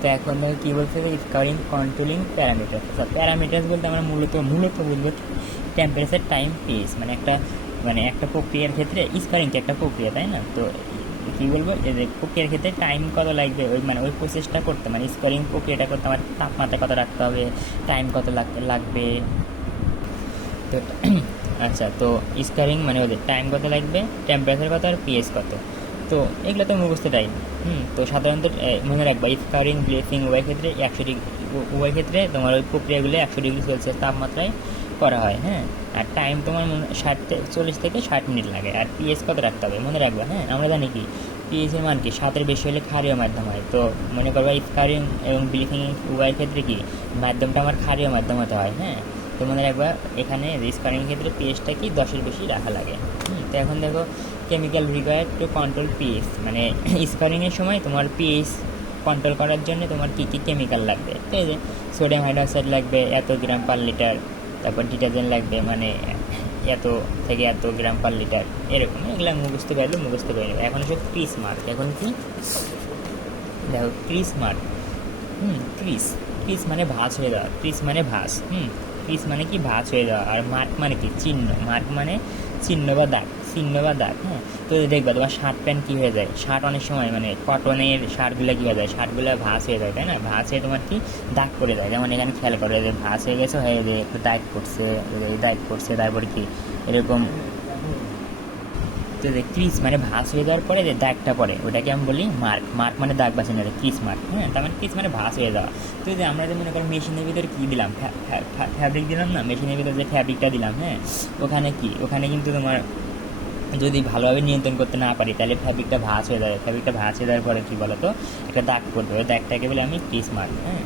তো এখন ধরো কী বলছে যে স্কোরিং কন্ট্রোলিং প্যারামিটার। প্যারামিটার্স বলতে আমরা মূলত বুঝবো টেম্পারেচার, টাইম, পেস, মানে একটা প্রক্রিয়ার ক্ষেত্রে স্কোরিং একটা প্রক্রিয়া, তাই না? তো কী বলবো, এই যে প্রক্রিয়ার ক্ষেত্রে টাইম কত লাগবে, ওই প্রসেসটা করতে, মানে স্কোরিং প্রক্রিয়াটা করতে আমার তাপমাত্রা কত রাখতে হবে, টাইম কত লাগবে। তো আচ্ছা, তো স্কোরিং মানে ওদের টাইম কত লাগবে, টেম্পারেচার কত, আর পিএস কত। তো এগুলো তো মুখস্থটাই। তো সাধারণত মনে রাখবা স্কোরিং ব্লেসিং উভয় ক্ষেত্রে তোমার ওই প্রক্রিয়াগুলো 100°C তাপমাত্রায় করা হয়। হ্যাঁ, আর টাইম তোমার 40 থেকে 60 মিনিট লাগে। আর পিএস কত রাখতে হবে মনে রাখবা। হ্যাঁ, আমরা জানি কি পিএস এর মান কি 7-এর বেশি হলে ক্ষারীয় মাধ্যম হয়। তো মনে করবা স্কোরিং এবং ব্লিচিং উভয় ক্ষেত্রে কি মাধ্যমটা আমার ক্ষারীয় মাধ্যম হতে হয়। হ্যাঁ, তো মনে রাখবা এখানে স্কোরিং ক্ষেত্রে পিএসটা কি 10-এর বেশি রাখা লাগে। তো এখন দেখো chemical required to control PS, মানে স্কোরিংয়ের সময় তোমার পিএস কন্ট্রোল করার জন্য তোমার কী কী কেমিক্যাল লাগবে। তো এই যে সোডিয়াম হাইড্রোক্সাইড লাগবে এত গ্রাম পার লিটার, তারপর ডিটারজেন্ট লাগবে মানে এত থেকে এত গ্রাম পার লিটার, এরকম। এগুলো মুখস্থ পারলে এখন সব ক্রিস মার্ক। এখন কি দেখো ক্রিস মার্ক, ক্রিস ক্রিস মানে ভাঁজ হয়ে যাওয়া, ক্রিস মানে ভাঁজ। ক্রিস মানে কি ভাঁজ হয়ে যাওয়া। আর মার্ক মানে কি চিহ্ন, মার্ক মানে চিহ্ন বা দাগ। হ্যাঁ, তো দেখবা তোমার শার্ট প্যান্ট কী হয়ে যায়, শার্ট অনেক সময় মানে কটনের শার্টগুলো কী হয়ে যায়, শার্টগুলো ভাঁজ হয়ে যায়, তাই না? ভাঁজ হয়ে তোমার কি দাগ পড়ে যায়। যেমন এখানে খেয়াল করে যে ভাঁজ হয়ে গেছে, হয়ে যায় একটু দাগ পড়ছে, তারপরে কি এরকম। তো যে ক্রিস মানে ভাঁজ হয়ে যাওয়ার পরে যে দাগটা পড়ে ওটাকে আমি বলি মার্ক মানে দাগ বাঁচে না, ক্রিস মার্ক। হ্যাঁ, তার মানে ক্রিস মানে ভাঁজ হয়ে যাওয়া। তো যে আমরা যে মনে করি মেশিনের ভিতরে কী দিলাম, ফ্যাব্রিক দিলাম না, মেশিনের ভিতরে যে ফ্যাব্রিকটা দিলাম, হ্যাঁ, ওখানে কিন্তু তোমার যদি ভালোভাবে নিয়ন্ত্রণ করতে না পারি তাহলে ফ্যাব্রিকটা ভাঁজ হয়ে যাবে। ফ্যাব্রিকটা ভাঁজ হয়ে যাওয়ার পরে কী বলো তো, একটা দাগ পড়বে, ওই দাগটাকে বলে আমি ক্রিস মার্ক। হ্যাঁ,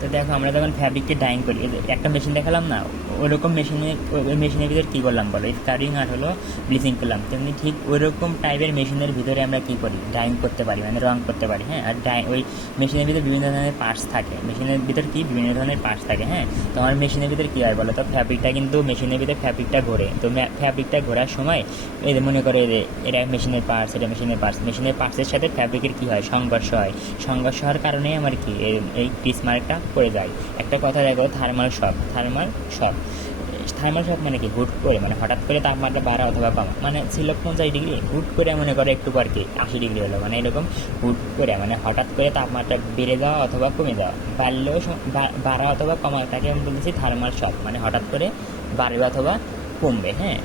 তো দেখো আমরা যখন ফ্যাব্রিককে ডাইং করি, একটা মেশিন দেখালাম না, ওইরকম ওই মেশিনের ভিতরে কী করলাম বলো, স্কারিং আর হলো ব্লিচিং করলাম। তেমনি ঠিক ওইরকম টাইপের মেশিনের ভিতরে আমরা কী করি, ডাইং করতে পারি, মানে রং করতে পারি। হ্যাঁ, আর ওই মেশিনের ভিতরে বিভিন্ন ধরনের পার্টস থাকে, বিভিন্ন ধরনের পার্টস থাকে। হ্যাঁ, তো আমার মেশিনের ভিতরে কী হয় বলো তো, ফ্যাব্রিকটা কিন্তু মেশিনের ভিতরে ফ্যাব্রিকটা ঘোরে। তো ফ্যাব্রিকটা ঘোরার সময় এই যে মনে করে যে এটা মেশিনের পার্টসের সাথে ফ্যাব্রিকের কী হয়, সংঘর্ষ হওয়ার কারণে আমার কি এই ক্রিস মার্কটা পড়ে যায়। একটা কথা দেখো, থার্মাল শক মানে কি হুট করে, মানে হঠাৎ করে তাপমাত্রা বাড়া অথবা কমা, মানে ছিল 50°, হুট করে মনে করে একটু পর কি 80° হলো, মানে এরকম হুট করে মানে হঠাৎ করে তাপমাত্রা বেড়ে যাওয়া অথবা কমে যাওয়া, বাড়া অথবা কমা, তাকে আমি বলতেছি থার্মাল শক, মানে হঠাৎ করে বাড়বে অথবা কমবে। হ্যাঁ,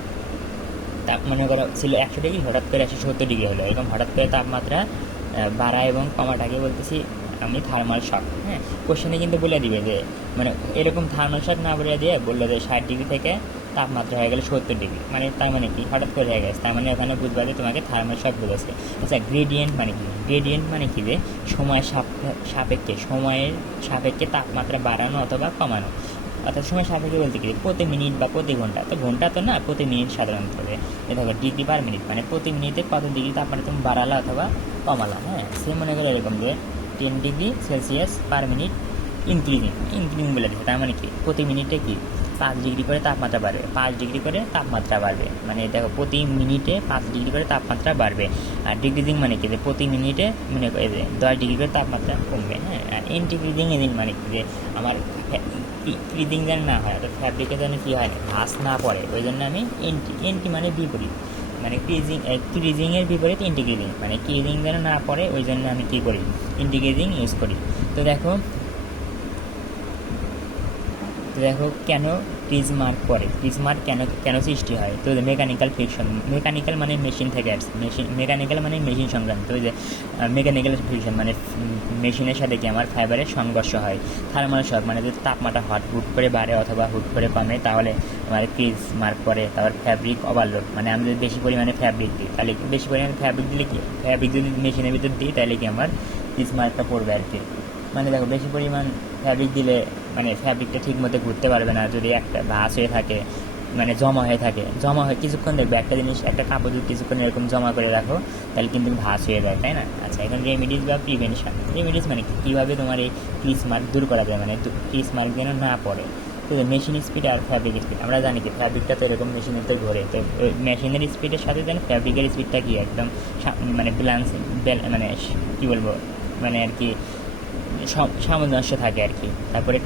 মনে করো ছিল 100°, হঠাৎ করে 170° হলো, এরকম হঠাৎ করে তাপমাত্রা বাড়া এবং কমাটাকে বলতেছি আমি থার্মাল শক। হ্যাঁ, কোশ্চেনে কিন্তু বলে দিবে যে মানে এরকম থার্মাল শক না বলে দিয়ে বললো যে 60° থেকে তাপমাত্রা হয়ে গেলে 70°, মানে তার মানে কি হঠাৎ করে হয়ে গেছে, তার মানে ওখানে বুঝবা যে তোমাকে থার্মাল শক বলেছে। আচ্ছা, গ্রেডিয়েন্ট মানে কি যে সময়ের সাপেক্ষে তাপমাত্রা বাড়ানো অথবা কমানো। অর্থাৎ সময় সাপেক্ষে বলতে কি প্রতি মিনিট বা প্রতি ঘন্টা, তো ঘন্টা তো না, প্রতি মিনিট সাধারণত হবে। দেখো ডিগ্রি পার মিনিট, মানে প্রতি মিনিটে কত ডিগ্রি তাপমাত্রা তুমি বাড়ালা অথবা কমালা। হ্যাঁ, সে মনে করো এরকম যে 10°C পার মিনিট ইনক্রিজিং বলে দিচ্ছে। তার মানে কি প্রতি মিনিটে কি 5° করে তাপমাত্রা বাড়বে, 5° করে তাপমাত্রা বাড়বে, মানে দেখো প্রতি মিনিটে 5° করে তাপমাত্রা বাড়বে। আর ডিক্রিজিং মানে কি যে প্রতি মিনিটে মনে করে যে 10° করে তাপমাত্রা কমবে। হ্যাঁ, আর ইনক্রিজিং মানে কি যে আমার ক্রিজিং যেন না হয়, অর্থাৎ ফ্যাব্রিকে যেন কী হয় ভাঁজ না পড়ে, ওই জন্য আমি এন্টি মানে বিপরীত, মানে ক্রিজিংয়ের বিপরীত ইন্টিগ্রেজিং, মানে ক্রিজিং যেন না পড়ে ওই জন্য আমি কী করি, ইন্টিগ্রেজিং ইউজ করি। তো দেখো কেন ক্রিজ মার্ক পড়ে, ক্রিজ মার্ক কেন সৃষ্টি হয়। তো মেকানিক্যাল ফ্রিকশন, মেকানিক্যাল মানে মেশিন থেকে আসছে, মেকানিক্যাল মানে মেশিন সংক্রান্ত। ওই যে মেকানিক্যাল ফ্রিকশন মানে মেশিনের সাথে কি আমার ফাইবারের সংঘর্ষ হয়। থার্মাল শক মানে যদি তাপমাত্রা হুট করে বাড়ে অথবা হুট করে কমে তাহলে আমার ক্রিজ মার্ক পড়ে। তারপর ফ্যাব্রিক ওভারলোড, মানে আমি যদি বেশি পরিমাণে ফ্যাব্রিক দিই তাহলে বেশি পরিমাণে ফ্যাব্রিক দিলে কি ফ্যাব্রিক যদি মেশিনের ভিতর দিই তাহলে কি আমার ক্রিজ মার্কটা পড়বে আর কি। মানে দেখো বেশি পরিমাণ ফ্যাব্রিক দিলে মানে ফ্যাব্রিকটা ঠিক মতো ঘুরতে পারবে না, যদি একটা ভাঁজ হয়ে থাকে, মানে জমা হয়ে কিছুক্ষণ দেখবে একটা জিনিস, একটা কাপড় যদি কিছুক্ষণ এরকম জমা করে রাখো তাহলে কিন্তু ভাঁজ হয়ে যায়, তাই না? আচ্ছা, এখন রেমিডিস বা প্রিভেনশন। রেমিডিস মানে কীভাবে তোমার এই ক্রিজ মার্ক দূর করা যায়, মানে ক্রিজ মার্ক যেন না পড়ে। তো মেশিন স্পিড আর ফ্যাব্রিক স্পিড, আমরা জানি কি ফ্যাব্রিকটা তো এরকম মেশিনের তো ঘোরে, তো মেশিনের স্পিডের সাথে যেন ফ্যাব্রিকের স্পিডটা কি একদম মানে ব্যালেন্স, মানে কী বলবো মানে আর কি সামঞ্জস্য থাকে আর কি। তারপরে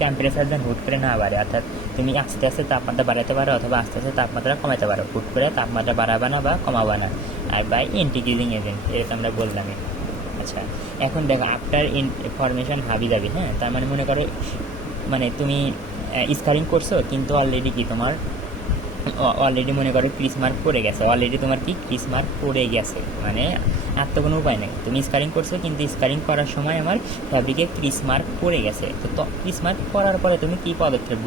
টেম্পারেচার যেন হুট করে না বাড়ে, অর্থাৎ তুমি আস্তে আস্তে তাপমাত্রা বাড়াতে পারো অথবা আস্তে আস্তে তাপমাত্রা কমাতে পারো, হুট করে তাপমাত্রা বাড়াবে না বা কমাবে না। আর বাই ইন্টিগ্রেটিং এজেন্ট, এটা আমরা বললাম। আচ্ছা, এখন দেখো আফটার ইনফরমেশন হাবি যাবি, হ্যাঁ, তার মানে মনে করো মানে তুমি স্কারিং করছো কিন্তু অলরেডি কি তোমার অলরেডি মনে করো ক্রিস মার্ক পড়ে গেছে, অলরেডি তোমার কি ক্রিস মার্ক পড়ে গেছে, মানে আর তো কোনো উপায় নেই। তুমি স্কারিং করছো কিন্তু স্কারিং করার সময় আমার ফ্যাব্রিকে ক্রিস মার্ক পড়ে গেছে, তো ক্রিস মার্ক পড়ার পরে তুমি কি পদক্ষেপ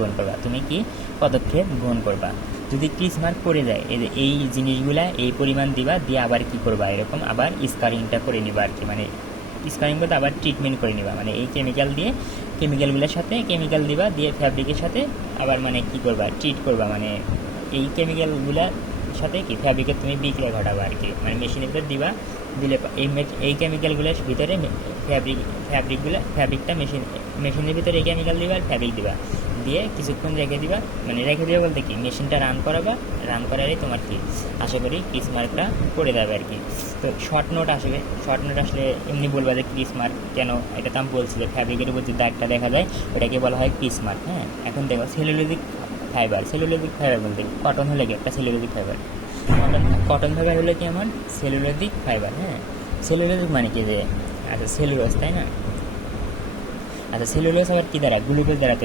গ্রহণ করবা, যদি ক্রিস মার্ক পড়ে যায় এই জিনিসগুলা এই পরিমাণ দিবা, দিয়ে আবার কি করবা, এরকম আবার স্কারিংটা করে নিবা আর কি, মানে স্কারিং করতে আবার ট্রিটমেন্ট করে নিবা, মানে এই কেমিক্যালগুলোর সাথে কেমিক্যাল দিবা, দিয়ে ফ্যাব্রিকের সাথে আবার মানে কি করবা, ট্রিট করবা, মানে এই কেমিক্যালগুলোর সাথে কি ফ্যাব্রিকের তুমি বিক্রিয়া ঘটাবা আর কি, মানে মেশিনের ভিতরে দিবা, দিলে এই কেমিক্যালগুলোর ভিতরে ফ্যাব্রিকটা মেশিনের ভিতরে এই কেমিক্যাল দিবা আর ফ্যাব্রিক দিবা, দিয়ে কিছুক্ষণ রেখে দিবা, মানে রেখে দিবা বলতে কি মেশিনটা রান করারই তোমার কি আশা করি ক্রিস মার্কটা পড়ে যাবে আর কি। তো শর্ট নোট আসলে এমনি বলবা যে ক্রিস মার্ক কেন, এটা তো আমি বলছি যে ফ্যাব্রিকের উপর যে দাগটা দেখা যায় ওটাকে বলা হয় ক্রিস মার্ক। হ্যাঁ, এখন দেখো সেলুলোজিক ফাইবার বলতে কটন হলে কি একটা সেলুলোজিক ফাইবার, কটন ফাইবার হলে কি আমার সেলুলোজিক ফাইবার। হ্যাঁ, সেলুলোজিক মানে কি যে আচ্ছা সেলুলোজ, তাই না? আচ্ছা, সেলুলোজ আবার কী দ্বারা, গ্লুকোজ দ্বারা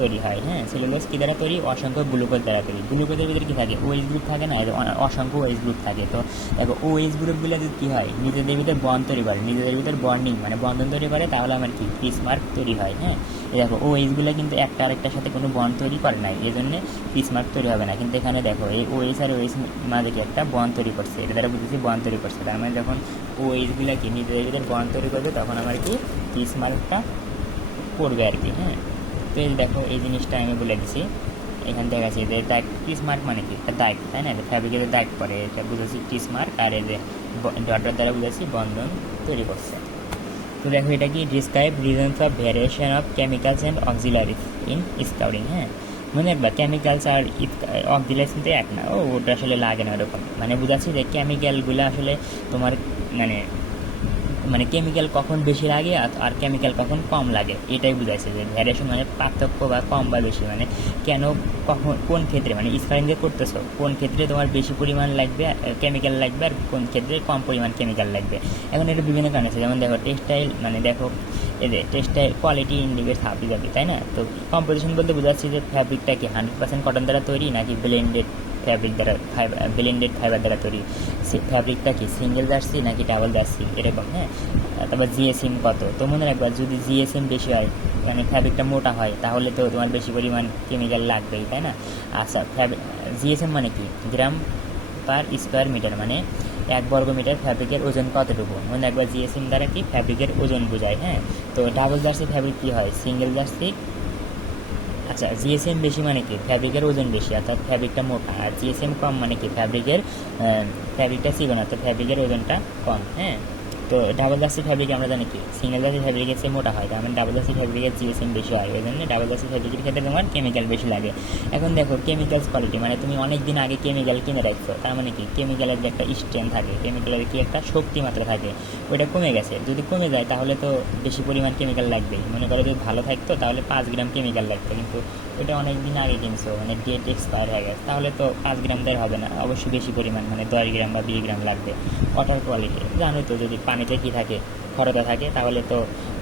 তৈরি হয়। হ্যাঁ, সেলুলোজ কী দ্বারা তৈরি, অসংখ্য গ্লুকোজ দ্বারা তৈরি। গ্লুকোজের ভিতরে কী থাকে, ওএইচ গ্রুপ থাকে না, অসংখ্য ওএইচ গ্রুপ থাকে। তো দেখো ওএইচ গ্রুপগুলো যদি কী হয় নিজেদের ভিতরে বন্ড তৈরি করে, নিজেদের ভিতরে বন্ডিং মানে বন্ধন তৈরি করে, তাহলে আমার কি ক্রিস মার্ক তৈরি হয়। হ্যাঁ, এই দেখো ওএইচগুলো কিন্তু একটা আরেকটার সাথে কোনো বন্ড তৈরি করে নাই, এই জন্যে ক্রিস মার্ক তৈরি হবে না। কিন্তু এখানে দেখো এই ওএইচ আর ওএইচ মাঝে কি একটা বন্ড তৈরি করছে, এটা দ্বারা বুঝেছি বন্ড তৈরি করছে, তার মানে যখন ওএইচগুলো কি নিজেদের ভিতরে বন্ড তৈরি করবে তখন আমার কি ক্রিস মার্কটা পড়বে আর কি। হ্যাঁ, তো এই দেখো এই জিনিসটা আমি বলে দিচ্ছি, এখানে দেখাচ্ছি যে দাগ, ক্রিস মার্ক মানে কি একটা দাগ, তাই না? ফ্যাব্রিকের দাগ পরে এটা বুঝেছি ক্রিস মার্ক, আর এই যে ডটের দ্বারা বুঝেছি বন্ধন তৈরি করছে। তো দেখো এটা কি describe reasons of variation of chemicals and auxiliaries in scouting. হ্যাঁ, মনে রাখবা কেমিক্যালস আর অক্সিলারিজ কিন্তু এক না, ওটা আসলে লাগে না ওরকম, মানে বুঝাচ্ছি যে কেমিক্যালগুলো আসলে তোমার মানে কেমিক্যাল কখন বেশি লাগে আর কেমিক্যাল কখন কম লাগে, এটাই বুঝাইছে যে ভ্যারিয়েশন মানে পার্থক্য বা কম বা বেশি, মানে কেন কখন কোন ক্ষেত্রে মানে স্কারিং যে করতেছো কোন ক্ষেত্রে তোমার বেশি পরিমাণ লাগবে কেমিক্যাল লাগবে আর কোন ক্ষেত্রে কম পরিমাণ কেমিক্যাল লাগবে। এখন এটা বিভিন্ন কারণ আছে, যেমন দেখো টেক্সটাইল মানে দেখো এই যে টেক্সটাইল কোয়ালিটি ইন্ডিকেটস হাবি যাবে, তাই না? তো কম্পোজিশন বলতে বোঝাচ্ছি যে ফ্যাব্রিকটা কি 100% কটন দ্বারা তৈরি নাকি ব্লেন্ডেড ফাইবার দ্বারা তৈরি, ফ্যাব্রিকটা কি সিঙ্গেল জার্সি নাকি ডাবল জার্সি এরকম। হ্যাঁ, তারপর জিএসএম কত, তো মনে রাখবা যদি জিএসএম বেশি হয় মানে ফ্যাব্রিকটা মোটা হয় তাহলে তো তোমার বেশি পরিমাণ কেমিক্যাল লাগবেই, তাই না? আচ্ছা, জিএসএম মানে কি গ্রাম পার স্কোয়ার মিটার, মানে 1 বর্গ মিটার ফ্যাব্রিকের ওজন কতটুকু, মনে রাখবা জিএসএম দ্বারা কি ফ্যাব্রিকের ওজন বোঝায়। হ্যাঁ, তো ডাবল জার্সি ফ্যাব্রিক কী হয়, সিঙ্গেল জার্সি। আচ্ছা, জিএসএম বেশি মানে কি ফ্যাব্রিকের ওজন বেশি অর্থাৎ ফ্যাব্রিকটা মোটা, আর জিএসএম কম মানে কি ফ্যাব্রিকটা চিকন অর্থাৎ ফ্যাব্রিকের ওজনটা কম। হ্যাঁ, তো ডাবল জার্সি ফ্যাব্রিক আমরা জানি কি সিঙ্গেল জার্সি ফ্যাব্রিকের চেয়ে মোটা হয়, তার মানে ডাবল জার্সি ফ্যাব্রিকের জিএসএম বেশি হয়, ওই জন্য ডাবল জার্সি ফ্যাব্রিকের ক্ষেত্রে তোমার কেমিক্যাল বেশি লাগে। এখন দেখো কেমিক্যালস কোয়ালিটি মানে তুমি অনেক দিন আগে কেমিক্যাল কিনে রাখছো, তার মানে কি কেমিক্যালের যে একটা স্ট্রেংথ থাকে, কেমিক্যালের কি একটা শক্তিমাত্রা থাকে, ওইটা কমে গেছে। যদি কমে যায় তাহলে তো বেশি পরিমাণ কেমিক্যাল লাগবেই। মনে করো যদি ভালো থাকতো তাহলে 5 গ্রাম কেমিক্যাল লাগতো, কিন্তু ওইটা অনেক দিন আগে কিনছো মানে ডেট এক্সপায়ার হয়ে গেছে, তাহলে তো 5 গ্রাম দেয় হবে না, অবশ্যই বেশি পরিমাণ মানে 10 গ্রাম বা 20 গ্রাম লাগবে। ওয়াটার কোয়ালিটি জানোই তো, যদি পানিতে কী থাকে খরতা থাকে তাহলে তো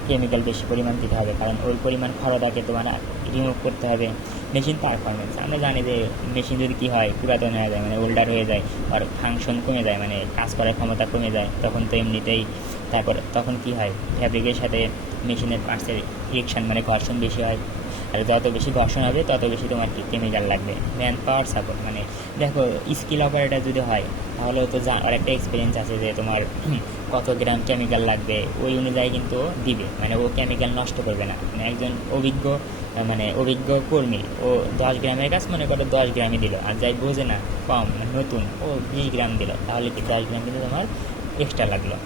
কেমিক্যাল বেশি পরিমাণ দিতে হবে, কারণ ওই পরিমাণ খরতাকে তোমার রিমুভ করতে হবে। মেশিন পারফরমেন্স আমরা জানি যে মেশিন যদি কী হয় পুরাতন হয়ে যায় মানে ওল্ডার হয়ে যায় আর ফাংশন কমে যায় মানে কাজ করার ক্ষমতা কমে যায়, তখন তো এমনিতেই তারপর তখন কী হয় ফ্যাব্রিকের সাথে মেশিনের পার্টসের রিয়েকশন মানে ঘর্ষণ বেশি হয়, আর যত বেশি ঘর্ষণ হবে তত বেশি তোমার কি কেমিক্যাল লাগবে। ম্যান পাওয়ার সাপোর্ট মানে দেখো স্কিল অপারেটর যদি হয় তাহলে তো আর একটা এক্সপিরিয়েন্স আছে যে তোমার কত গ্রাম কেমিক্যাল লাগবে ওই অনুযায়ী কিন্তু দিবে, মানে ও কেমিক্যাল নষ্ট করবে না। মানে একজন অভিজ্ঞ কর্মী ও 10 গ্রামের কাজ মনে করো 10 গ্রামই দিল, আর যাই বোঝে না কম নতুন ও 20 গ্রাম দিল, তাহলে কি 10 গ্রাম কিন্তু তোমার এক্সট্রা লাগলো।